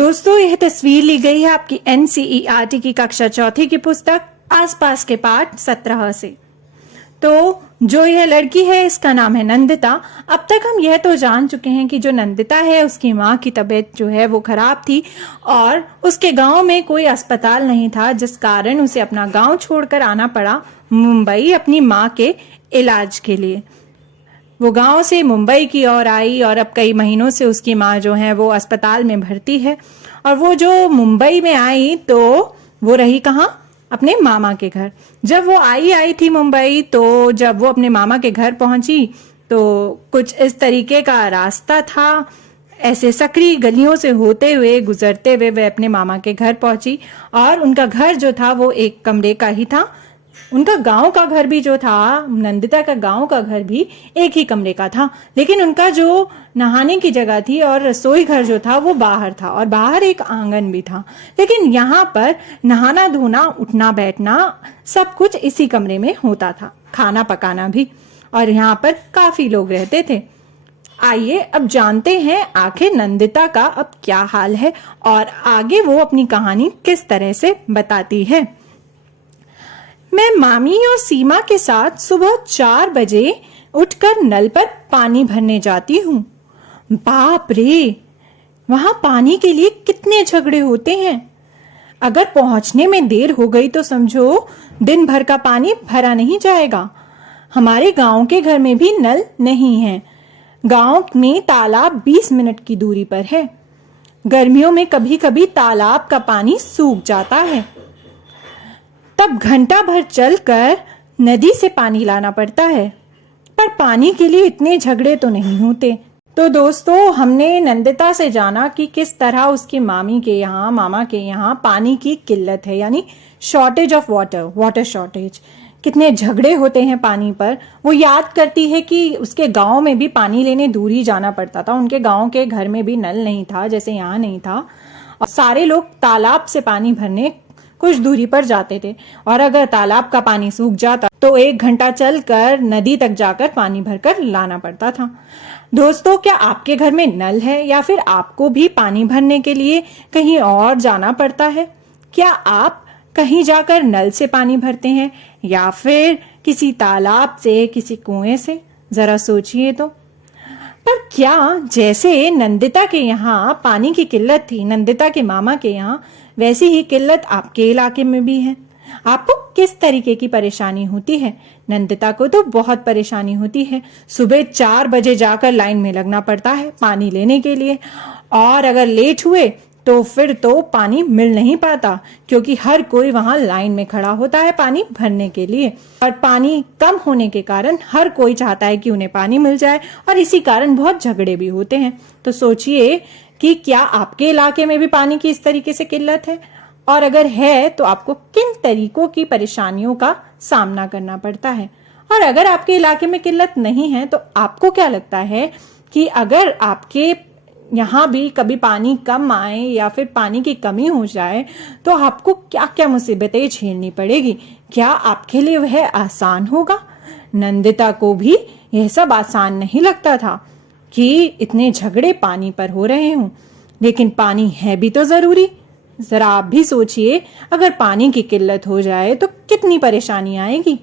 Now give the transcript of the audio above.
दोस्तों, यह तस्वीर ली गई है आपकी एनसीईआरटी की कक्षा चौथी की पुस्तक आसपास के पाठ 17 से। तो जो यह लड़की है इसका नाम है नंदिता। अब तक हम यह तो जान चुके हैं कि जो नंदिता है उसकी माँ की तबीयत जो है वो खराब थी और उसके गांव में कोई अस्पताल नहीं था, जिस कारण उसे अपना गांव छोड़कर आना पड़ा मुंबई अपनी माँ के इलाज के लिए। वो गांव से मुंबई की ओर आई और अब कई महीनों से उसकी माँ जो है वो अस्पताल में भर्ती है। और वो जो मुंबई में आई तो वो रही कहाँ? अपने मामा के घर। जब वो आई थी मुंबई, तो जब वो अपने मामा के घर पहुंची तो कुछ इस तरीके का रास्ता था। ऐसे सकरी गलियों से होते हुए गुजरते हुए वे अपने मामा के घर पहुंची और उनका घर जो था वो एक कमरे का ही था। उनका गांव का घर भी जो था, नंदिता का गांव का घर भी एक ही कमरे का था, लेकिन उनका जो नहाने की जगह थी और रसोई घर जो था वो बाहर था और बाहर एक आंगन भी था। लेकिन यहाँ पर नहाना धोना उठना बैठना सब कुछ इसी कमरे में होता था, खाना पकाना भी। और यहाँ पर काफी लोग रहते थे। आइए अब जानते हैं आखिर नंदिता का अब क्या हाल है और आगे वो अपनी कहानी किस तरह से बताती है। मैं मामी और सीमा के साथ सुबह 4 बजे उठकर नल पर पानी भरने जाती हूँ। बाप रे, वहां पानी के लिए कितने झगड़े होते हैं। अगर पहुंचने में देर हो गई तो समझो दिन भर का पानी भरा नहीं जाएगा। हमारे गांव के घर में भी नल नहीं है। गांव में तालाब 20 मिनट की दूरी पर है। गर्मियों में कभी कभी तालाब का पानी सूख जाता है, तब घंटा भर चलकर नदी से पानी लाना पड़ता है। पर पानी के लिए इतने झगड़े तो नहीं होते। तो दोस्तों, हमने नंदिता से जाना कि किस तरह उसकी मामी के यहाँ, मामा के यहाँ पानी की किल्लत है, यानी शॉर्टेज ऑफ वाटर शॉर्टेज। कितने झगड़े होते हैं पानी पर। वो याद करती है कि उसके गांव में भी पानी लेने दूर ही जाना पड़ता था। उनके गांव के घर में भी नल नहीं था जैसे यहाँ नहीं था, और सारे लोग तालाब से पानी भरने कुछ दूरी पर जाते थे। और अगर तालाब का पानी सूख जाता तो 1 घंटा चलकर नदी तक जाकर पानी भरकर लाना पड़ता था। दोस्तों, क्या आपके घर में नल है या फिर आपको भी पानी भरने के लिए कहीं और जाना पड़ता है? क्या आप कहीं जाकर नल से पानी भरते हैं या फिर किसी तालाब से, किसी कुएं से? जरा सोचिए तो। पर क्या जैसे नंदिता के यहाँ पानी की किल्लत थी, नंदिता के मामा के यहाँ, वैसी ही किल्लत आपके इलाके में भी है? आपको किस तरीके की परेशानी होती है? नंदिता को तो बहुत परेशानी होती है। सुबह 4 बजे जाकर लाइन में लगना पड़ता है पानी लेने के लिए, और अगर लेट हुए तो फिर तो पानी मिल नहीं पाता, क्योंकि हर कोई वहां लाइन में खड़ा होता है पानी भरने के लिए। और पानी कम होने के कारण हर कोई चाहता है कि उन्हें पानी मिल जाए, और इसी कारण बहुत झगड़े भी होते हैं। तो सोचिए कि क्या आपके इलाके में भी पानी की इस तरीके से किल्लत है, और अगर है तो आपको किन तरीकों की परेशानियों का सामना करना पड़ता है। और अगर आपके इलाके में किल्लत नहीं है तो आपको क्या लगता है कि अगर आपके यहाँ भी कभी पानी कम आए या फिर पानी की कमी हो जाए तो आपको क्या क्या मुसीबतें झेलनी पड़ेगी? क्या आपके लिए वह आसान होगा? नंदिता को भी यह सब आसान नहीं लगता था कि इतने झगड़े पानी पर हो रहे हों, लेकिन पानी है भी तो जरूरी। जरा आप भी सोचिए, अगर पानी की किल्लत हो जाए तो कितनी परेशानी आएगी।